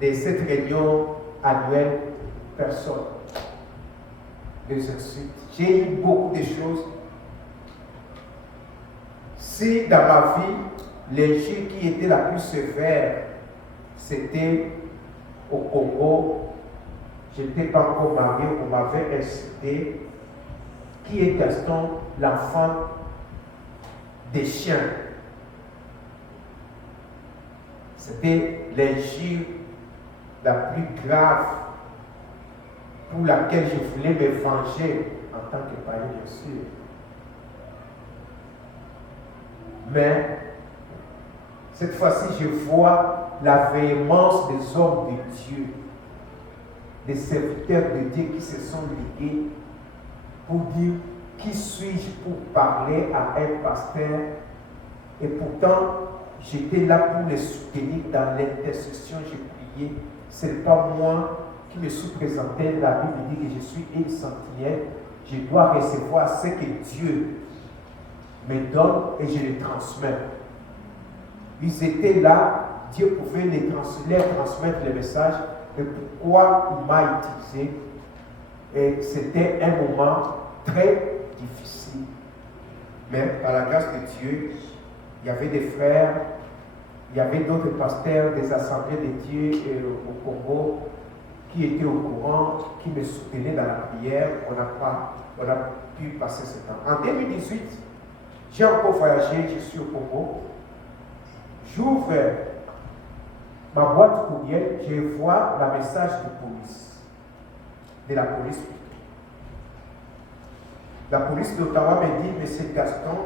de cette réunion annuelle, personne. Des insultes. J'ai eu beaucoup de choses. Si dans ma vie, les jours qui étaient la plus sévère, c'était au Congo, je n'étais pas encore marié, on m'avait insulté. Qui est Gaston, l'enfant des chiens? C'était l'injure la plus grave pour laquelle je voulais me venger en tant que païen, bien sûr. Mais cette fois-ci, je vois la véhémence des hommes de Dieu, des serviteurs de Dieu qui se sont ligués pour dire qui suis-je pour parler à un pasteur. Et pourtant, j'étais là pour les soutenir dans l'intercession, j'ai prié. Ce n'est pas moi qui me suis présenté. La Bible dit que je suis une sentinelle. Je dois recevoir ce que Dieu me donne et je le transmets. Ils étaient là, Dieu pouvait leur transmettre le message. Et pourquoi il m'a utilisé? Et c'était un moment très difficile. Mais par la grâce de Dieu, il y avait des frères, il y avait d'autres pasteurs des assemblées de Dieu au Congo qui étaient au courant, qui me soutenaient dans la prière. On a pu passer ce temps. En 2018, j'ai encore voyagé, je suis au Congo. J'ouvre ma boîte courriel, je vois le message de la police. La police d'Ottawa me dit, M. Gaston,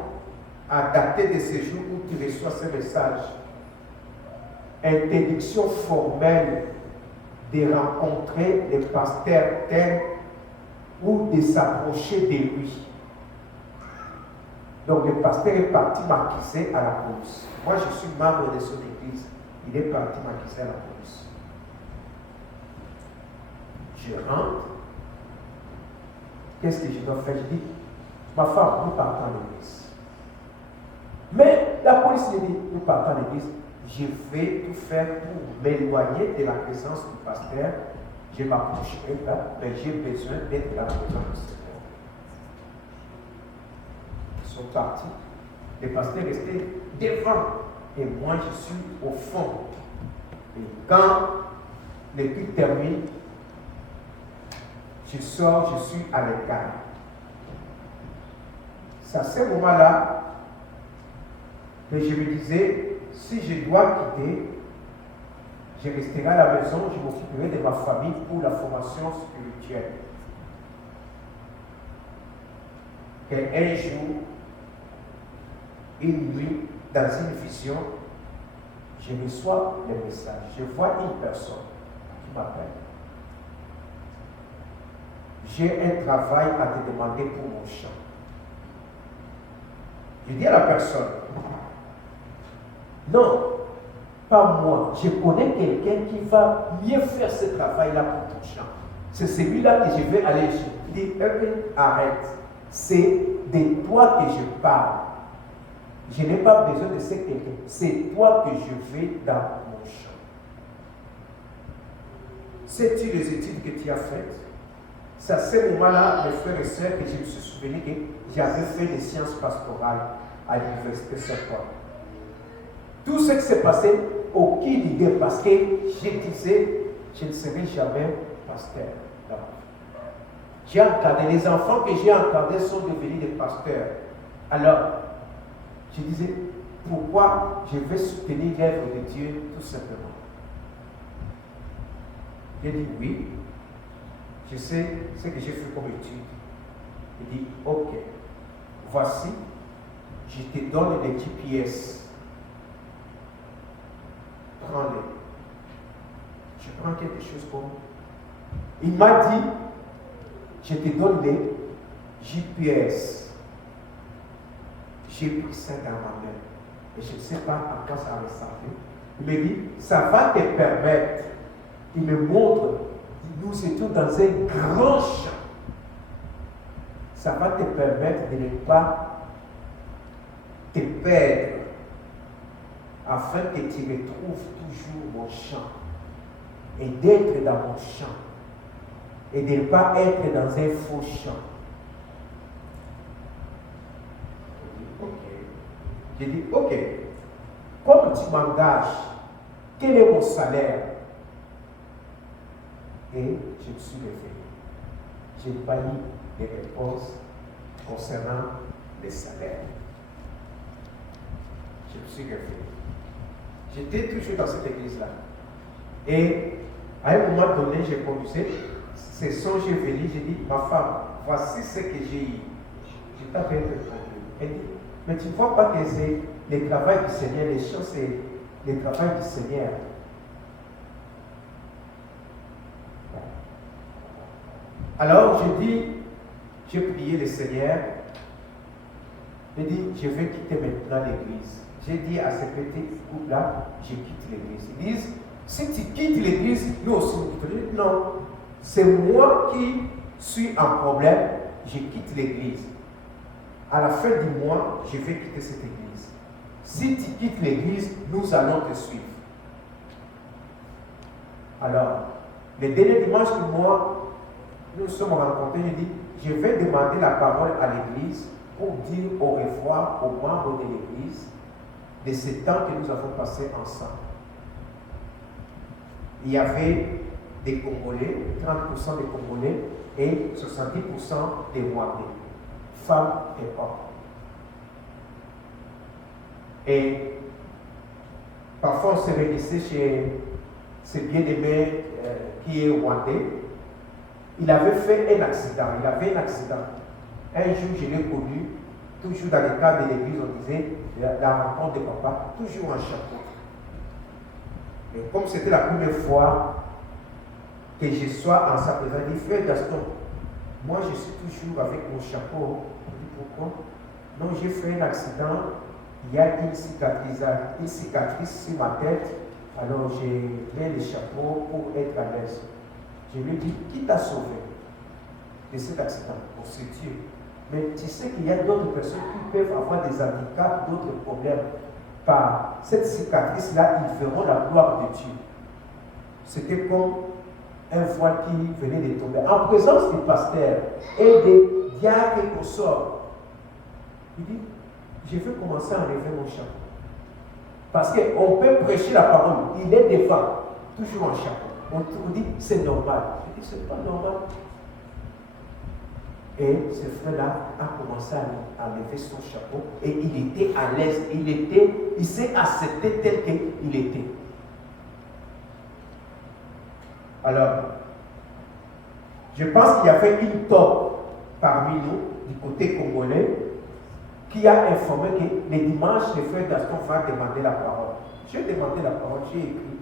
à dater de ce jour où tu reçois ce message, interdiction formelle de rencontrer le pasteur tel ou de s'approcher de lui. Donc le pasteur est parti m'accuser à la police. Moi, je suis membre de son église. Il est parti m'accuser à la police. Je rentre. Qu'est-ce que je dois faire? Je dis, ma femme, nous partons à l'église. Mais la police me dit, nous partons à l'église. Je vais tout faire pour m'éloigner de la présence du pasteur. Je m'approcherai là, mais j'ai besoin d'être dans la présence du Seigneur. Ils sont partis. Le pasteur restait devant et moi je suis au fond. Et quand le culte termine, je sors, je suis à l'écart. C'est à ce moment-là que je me disais, si je dois quitter, je resterai à la maison, je m'occuperai de ma famille pour la formation spirituelle. Et un jour, une nuit, dans une vision, je reçois le message. Je vois une personne qui m'appelle. J'ai un travail à te demander pour mon champ. Je dis à la personne, non, pas moi. Je connais quelqu'un qui va mieux faire ce travail-là pour ton champ. C'est celui-là que je vais aller chez. Il dit, arrête. C'est de toi que je parle. Je n'ai pas besoin de ce quelqu'un. C'est toi que je vais dans mon champ. Sais-tu les études que tu as faites? C'est à ce moment-là, mes frères et sœurs, que je me suis souvenu que j'avais fait des sciences pastorales à l'université Saint-Paul. Tout ce qui s'est passé, aucune idée, parce que je disais, je ne serai jamais pasteur. J'ai encadré, les enfants que j'ai encadrés sont devenus des pasteurs. Alors, je disais, pourquoi je vais soutenir l'œuvre de Dieu tout simplement? J'ai dit oui, je sais ce que j'ai fait comme étude. Il dit, ok, voici, je te donne les GPS. Prends-les. Je prends quelque chose comme. Il m'a dit, je te donne les GPS. J'ai pris ça dans ma main. Et je ne sais pas à quoi ça ressemble. Il me dit, ça va te permettre. Il me montre, nous étions dans un grand champ. Ça va te permettre de ne pas te perdre, afin que tu retrouves toujours mon champ. Et d'être dans mon champ. Et de ne pas être dans un faux champ. J'ai dit, ok, comme tu m'engages, quel est mon salaire? Et je me suis levé. Je n'ai pas eu de réponse concernant les salaires. Je me suis levé. J'étais toujours dans cette église-là. Et à un moment donné, j'ai conduisais, ces songes venus, j'ai dit, ma femme, voici ce que j'ai eu. Je t'avais répondu. Elle dit, mais tu ne vois pas que c'est le travail du Seigneur, les choses, c'est le travail du Seigneur. Alors, je dis, j'ai prié le Seigneur. J'ai dit, je vais quitter maintenant l'église. J'ai dit à ce petit couple-là, je quitte l'église. Ils disent, si tu quittes l'église, nous aussi nous quittons. Non, c'est moi qui suis en problème, je quitte l'église. À la fin du mois, je vais quitter cette église. Si tu quittes l'église, nous allons te suivre. Alors, le dernier dimanche du mois, nous sommes rencontrés, je dis, je vais demander la parole à l'église pour dire au revoir aux membres de l'église de ce temps que nous avons passé ensemble. Il y avait des Congolais, 30% des Congolais et 70% des Rwandais, femmes et hommes. Et parfois on se réunissait chez ce bien-aimé qui est rwandais. Il avait fait un accident, Un jour, je l'ai connu, toujours dans le cadre de l'église, on disait la rencontre de papa, toujours en chapeau. Mais comme c'était la première fois que je sois en sa présence, il dit, frère Gaston, moi je suis toujours avec mon chapeau. Je dis, pourquoi? Non, j'ai fait un accident, il y a une cicatrice sur ma tête, alors j'ai mis le chapeau pour être à l'aise. Je lui ai dit, qui t'a sauvé de cet accident? Oh, c'est Dieu. Mais tu sais qu'il y a d'autres personnes qui peuvent avoir des handicaps, d'autres problèmes. Par cette cicatrice-là, ils verront la gloire de Dieu. C'était comme un voile qui venait de tomber. En présence du pasteur et des diacres et consorts. Il dit, je vais commencer à enlever mon chapeau. Parce qu'on peut prêcher la parole. Il est devant, toujours en chapeau. On dit, c'est normal. Je dis, c'est pas normal. Et ce frère-là a commencé à lever son chapeau et il était à l'aise. Il s'est accepté tel qu'il était. Alors, je pense qu'il y avait une top parmi nous, du côté congolais, qui a informé que les dimanches, le frère Gaston va demander la parole. J'ai demandé la parole, j'ai écrit,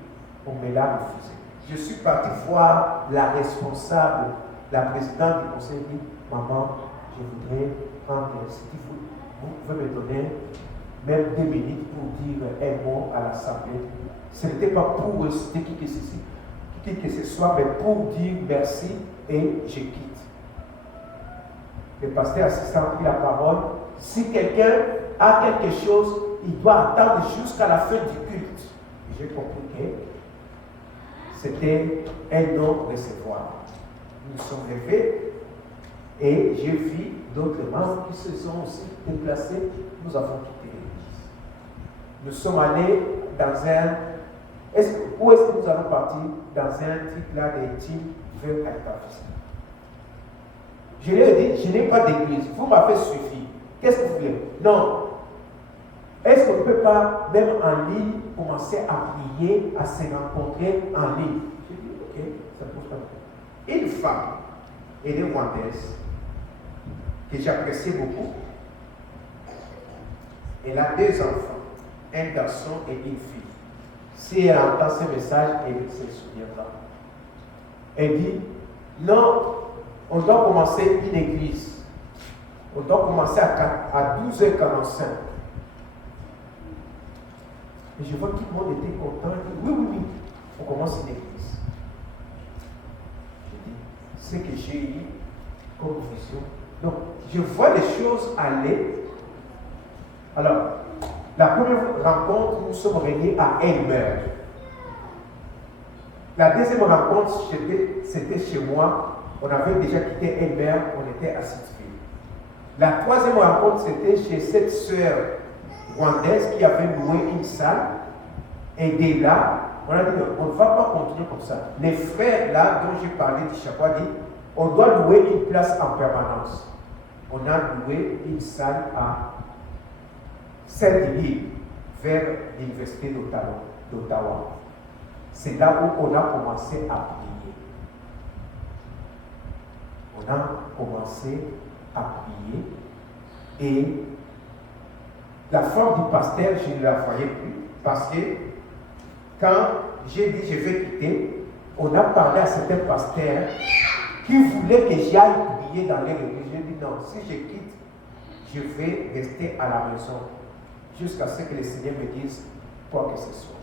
on me l'a refusé. Je suis parti voir la responsable, la présidente du conseil, dit, maman, je voudrais prendre ce qu'il faut. Vous pouvez me donner même 2 minutes pour dire un mot à l'assemblée. Ce n'était pas pour citer qui que ce soit, mais pour dire merci et je quitte. Le pasteur assistant a pris la parole. Si quelqu'un a quelque chose, il doit attendre jusqu'à la fin du culte. J'ai compris que c'était un non-recevoir. Nous sommes levés. Et j'ai vu d'autres membres qui se sont aussi déplacés. Nous avons quitté l'église. Nous sommes allés dans un... Où est-ce que nous allons partir? Dans un truc là de team vers Alpha. Je lui ai dit, je n'ai pas d'église. Vous m'avez suffi. Qu'est-ce que vous voulez? Non. Est-ce qu'on ne peut pas, même en ligne, commencer à prier, à se rencontrer en ligne? J'ai dit, ok, ça ne pose pas de problème. Une femme, elle est rwandaise, que j'apprécie beaucoup. Elle a 2 enfants, un garçon et une fille. Si elle entend ce message, elle se souviendra. Elle dit, non, on doit commencer une église. On doit commencer à 12h45. Et je vois que tout le monde était content. Il dit, oui, on commence une église. Je dis, ce que j'ai eu comme vision. Donc, je vois les choses aller. Alors, la première rencontre, nous sommes réunis à Elmer. La deuxième rencontre, c'était chez moi. On avait déjà quitté Elmer, on était à Sitville. La troisième rencontre, c'était chez cette sœur rwandaise qui avait loué une salle. Et dès là, on a dit, on ne va pas continuer comme ça. Les frères là, dont j'ai parlé du chapeau, dit, on doit louer une place en permanence. On a loué une salle à Saint-Denis, vers l'université d'Ottawa. d'Ottawa. C'est là où on a commencé à prier. On a commencé à prier et la femme du pasteur, je ne la voyais plus parce que quand j'ai dit je vais quitter, on a parlé à certains pasteurs qui voulaient que j'aille prier dans leur église. J'ai dit non, si je quitte, je vais rester à la maison jusqu'à ce que le Seigneur me dise quoi que ce soit.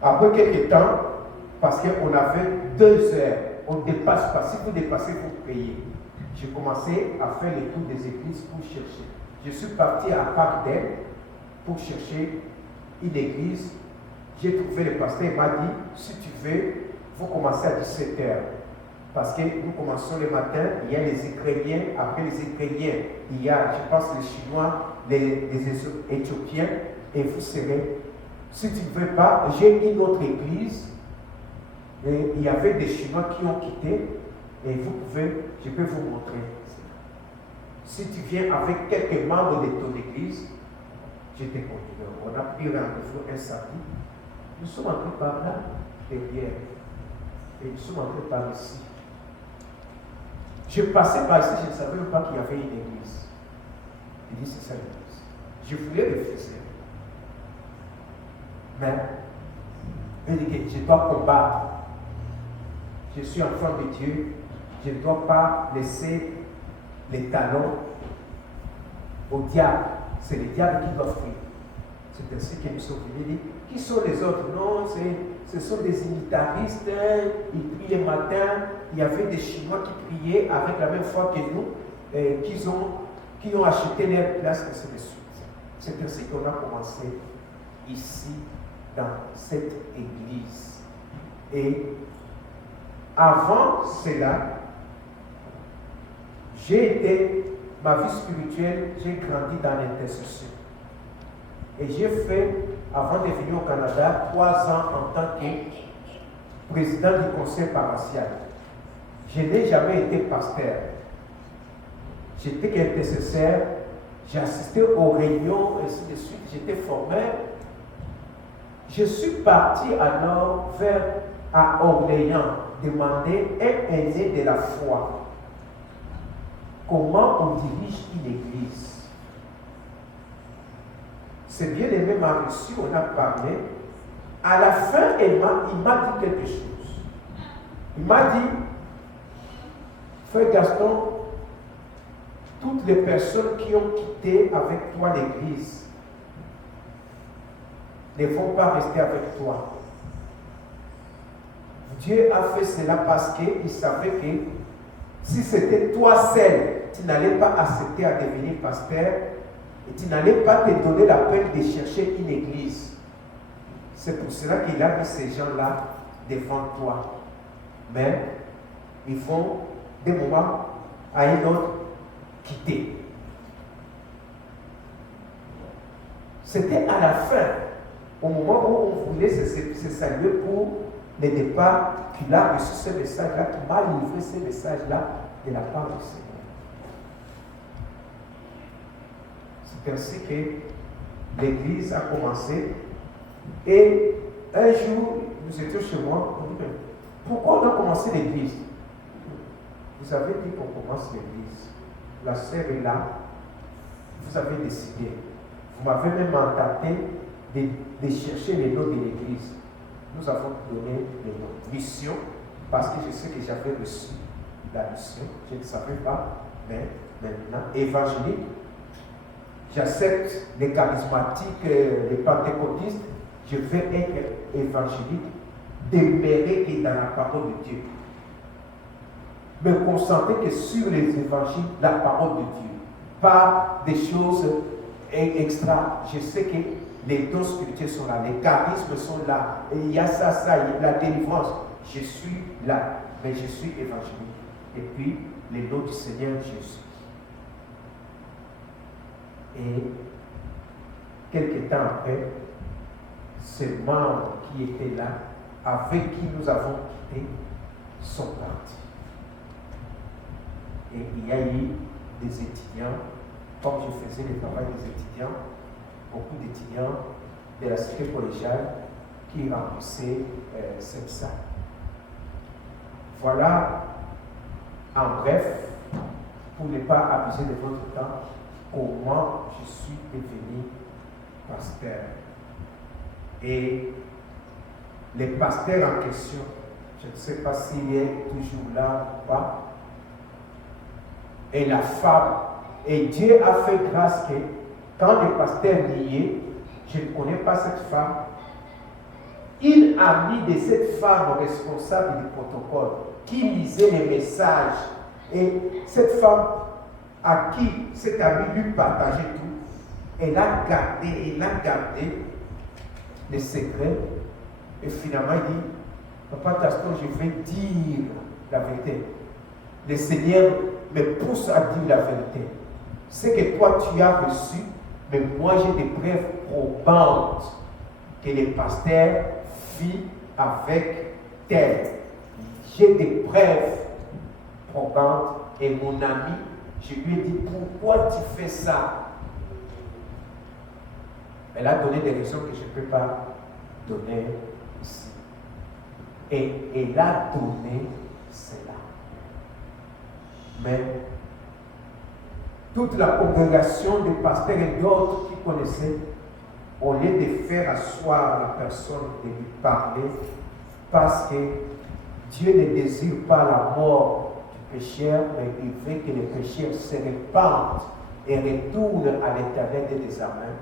Après quelques temps, parce qu'on avait 2 heures, on ne dépasse pas. Si vous dépassez, vous payez. J'ai commencé à faire les tours des églises pour chercher. Je suis parti à Parkdale pour chercher une église. J'ai trouvé le pasteur, il m'a dit, si tu veux, vous commencez à 17h. Parce que nous commençons le matin, il y a les Ukrainiens, après les Ukrainiens, il y a, je pense, les Chinois, les Éthiopiens, et vous serez. Si tu ne veux pas, j'ai une autre église, et il y avait des Chinois qui ont quitté, et vous pouvez, je peux vous montrer. Si tu viens avec quelques membres de ton église, je te conduis. On a pris rendez-vous un samedi. Nous sommes entrés par là, derrière. Et nous sommes entrés par ici. Je passais par ici, je ne savais même pas qu'il y avait une église. Il dit, c'est ça l'église. Je voulais refuser. Mais, il dit que je dois combattre. Je suis enfant de Dieu. Je ne dois pas laisser les talons au diable. C'est le diable qui doit fuir. C'est ainsi que nous sommes venus. Qui sont les autres? Non, ce sont des unitaristes. Ils prient le matin. Il y avait des Chinois qui priaient avec la même foi que nous, qui ont acheté leur place, et ainsi de suite. C'est ainsi qu'on a commencé ici, dans cette église. Et avant cela, ma vie spirituelle, j'ai grandi dans l'intercession. Et j'ai fait, avant de venir au Canada, 3 ans en tant que président du conseil paroissial. Je n'ai jamais été pasteur. J'étais qu'intercesseur, j'ai assisté aux réunions, et ainsi de suite, j'étais formé. Je suis parti alors à Orléans, demander un aîné de la foi. Comment on dirige une église? C'est bien aimé m'a reçu, on a parlé. À la fin, il m'a dit quelque chose. Il m'a dit, Frère Gaston, toutes les personnes qui ont quitté avec toi l'église ne vont pas rester avec toi. Dieu a fait cela parce qu'il savait que si c'était toi seul, tu n'allais pas accepter à devenir pasteur et tu n'allais pas te donner la peine de chercher une église. C'est pour cela qu'il a mis ces gens-là devant toi. Mais ils vont, d'un moment à un autre, quitter. C'était à la fin, au moment où on voulait se saluer pour le départ, qu'il a reçu ce message-là, qu'il m'a livré ce message-là de la part du Seigneur. C'est ainsi que l'église a commencé. Et un jour, nous étions chez moi, on dit, mais pourquoi on a commencé l'église? Vous avez dit qu'on commence l'église. La sœur est là. Vous avez décidé. Vous m'avez même mandaté de chercher les noms de l'église. Nous avons donné les noms. Mission, parce que je sais que j'avais reçu la mission. Je ne savais pas, mais maintenant, évangélique. J'accepte les charismatiques, les pentecôtistes. Je veux être évangélique, demeurer que dans la parole de Dieu. Me concentrer que sur les évangiles, la parole de Dieu. Pas des choses extra. Je sais que les dons spirituels sont là, les charismes sont là. Et il y a ça, il y a la délivrance. Je suis là, mais je suis évangélique. Et puis, le nom du Seigneur Jésus. Et quelques temps après, ces membres qui étaient là, avec qui nous avons quitté, sont partis. Et il y a eu des étudiants, comme je faisais le travail des étudiants, beaucoup d'étudiants de la cité collégiale qui remplissait cette salle. Voilà, en bref, pour ne pas abuser de votre temps, comment je suis devenu pasteur. Et les pasteurs en question, je ne sais pas s'il est toujours là ou pas, et la femme, et Dieu a fait grâce que quand le pasteur niait, je ne connais pas cette femme, il a mis de cette femme responsable du protocole qui lisait les messages. Et cette femme à qui cet ami lui partageait tout, elle a gardé les secrets. Et finalement, il dit, Papa Taston, je vais dire la vérité. Le Seigneur me pousse à dire la vérité. Ce que toi tu as reçu, mais moi j'ai des preuves probantes que le pasteur vit avec tel. J'ai des preuves probantes et mon ami, je lui ai dit, pourquoi tu fais ça? Elle a donné des raisons que je ne peux pas donner ici. Et elle a donné cela. Mais toute la congrégation des pasteurs et d'autres qui connaissaient, au lieu de faire asseoir la personne, de lui parler, parce que Dieu ne désire pas la mort du pécheur, mais il veut que les pécheurs se répandent et retournent à l'Éternel des amens.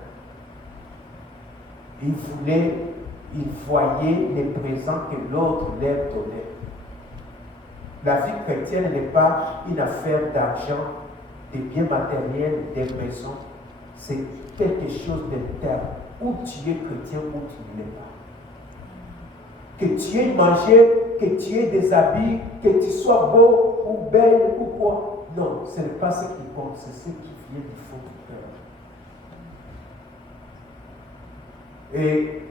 Il voyait les présents que l'autre leur donnait. La vie chrétienne n'est pas une affaire d'argent, de biens matériels, des maisons. C'est quelque chose d'interne. Où tu es chrétien, où tu ne l'es pas. Que tu aies mangé, que tu aies des habits, que tu sois beau ou belle ou quoi. Non, ce n'est pas ce qui compte, c'est ce qui vient du fond du cœur. Et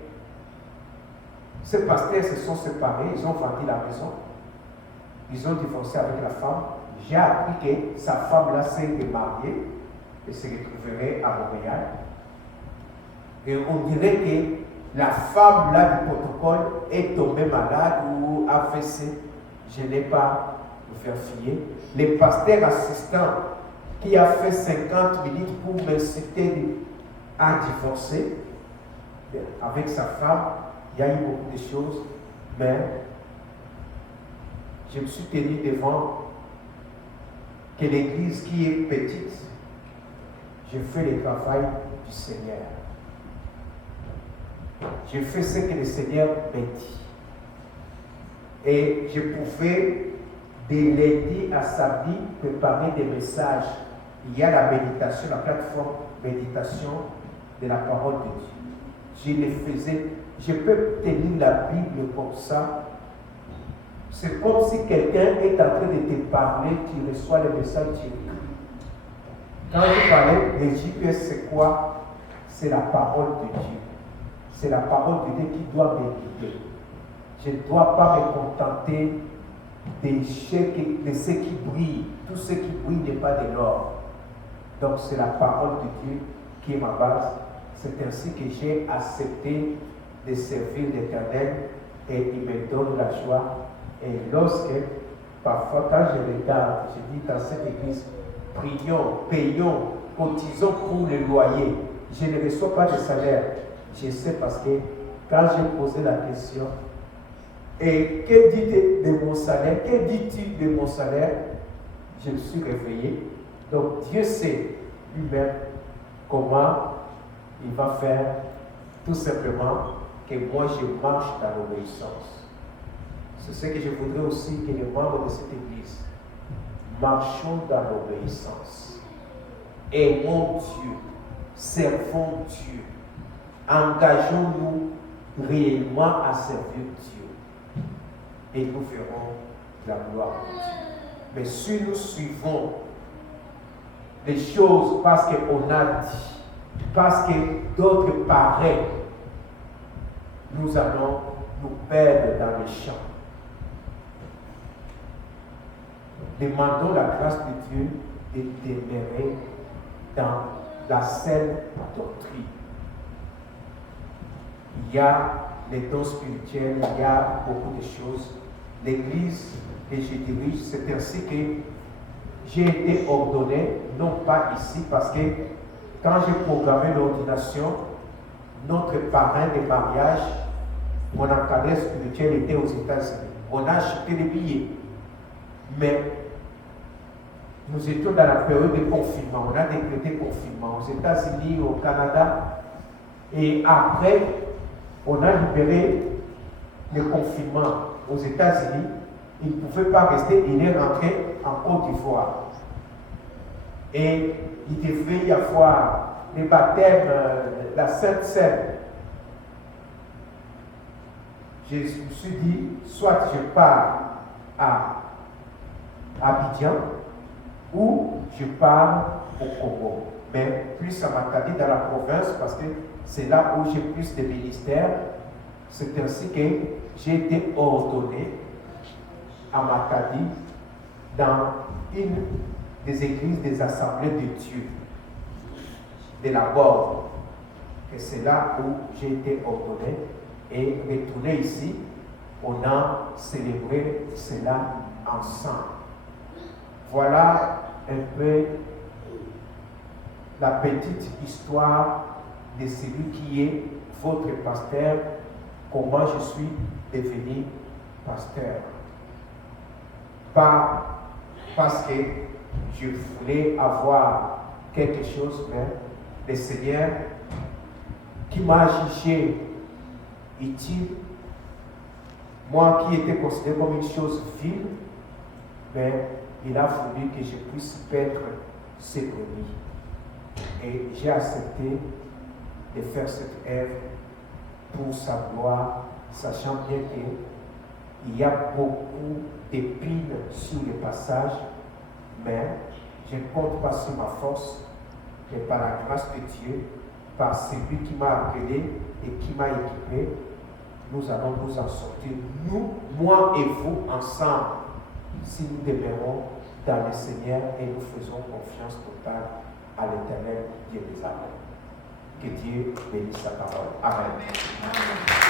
ces pasteurs se sont séparés, ils ont vendu la maison, ils ont divorcé avec la femme. J'ai appris que sa femme-là s'est démariée et se retrouverait à Montréal. Et on dirait que la femme-là du protocole est tombée malade ou AVC. Je n'ai pas vérifié. Le pasteur assistant qui a fait 50 minutes pour m'inciter à divorcer avec sa femme, il y a eu beaucoup de choses, mais je me suis tenu devant que l'église qui est petite, je fais le travail du Seigneur. Je fais ce que le Seigneur m'a dit. Et je pouvais, de lundi à samedi, préparer des messages. Il y a la méditation, la plateforme méditation de la parole de Dieu. Je le faisais. Je peux tenir la Bible comme ça. C'est comme si quelqu'un est en train de te parler, tu reçois le message, tu écris. Quand je parlais, le GPS, c'est quoi? C'est la parole de Dieu. C'est la parole de Dieu qui doit me guider. Je ne dois pas me contenter de ce qui brille. Tout ce qui brille n'est pas de l'or. Donc c'est la parole de Dieu qui est ma base. C'est ainsi que j'ai accepté de servir l'Éternel et il me donne la joie. Et lorsque, parfois quand je regarde, je dis dans cette église, prions, payons, cotisons pour le loyer. Je ne reçois pas de salaire. Je sais parce que quand j'ai posé la question, et que dit de mon salaire, que dit-il de mon salaire, je me suis réveillé. Donc Dieu sait lui-même comment il va faire, tout simplement que moi je marche dans l'obéissance. C'est ce que je voudrais aussi que les membres de cette église marchons dans l'obéissance. Aimons Dieu, servons Dieu, engageons-nous réellement à servir Dieu et nous verrons la gloire de Dieu. Mais si nous suivons les choses parce qu'on a dit, parce que d'autres paraissent, nous allons nous perdre dans les champs. Demandons la grâce de Dieu de demeurer dans la saine doctrine. il y a les dons spirituels, il y a beaucoup de choses. L'église que je dirige, c'est ainsi que j'ai été ordonné, non pas ici, parce que quand j'ai programmé l'ordination, notre parrain de mariage, mon encadré spirituel était aux États-Unis. On a acheté les billets. Mais nous étions dans la période de confinement. On a décrété confinement aux États-Unis, au Canada. Et après, on a libéré le confinement aux États-Unis. Il ne pouvait pas rester. Il est rentré en Côte d'Ivoire. Et il devait y avoir les baptêmes, la Sainte Seine. Je me suis dit, soit je pars à Abidjan ou je pars au Congo. Mais plus à Matadi dans la province parce que c'est là où j'ai plus de ministères. C'est ainsi que j'ai été ordonné à Matadi dans une des églises des assemblées de Dieu de la Borde. Et c'est là où j'ai été ordonné. Et retourné ici, on a célébré cela ensemble. Voilà un peu la petite histoire de celui qui est votre pasteur, comment je suis devenu pasteur. Pas parce que je voulais avoir quelque chose, mais le Seigneur qui m'a jugé utile, moi qui étais considéré comme une chose vile, mais il a voulu que je puisse paître ses brebis. Et j'ai accepté de faire cette œuvre pour sa gloire, sachant bien qu'il y a beaucoup d'épines sur le passage, mais je ne compte pas sur ma force, mais par la grâce de Dieu, par celui qui m'a appelé et qui m'a équipé, nous allons nous en sortir, nous, moi et vous, ensemble, si nous demeurons dans le Seigneur et nous faisons confiance totale à l'Éternel Dieu des armées. Que Dieu bénisse sa parole. Amen.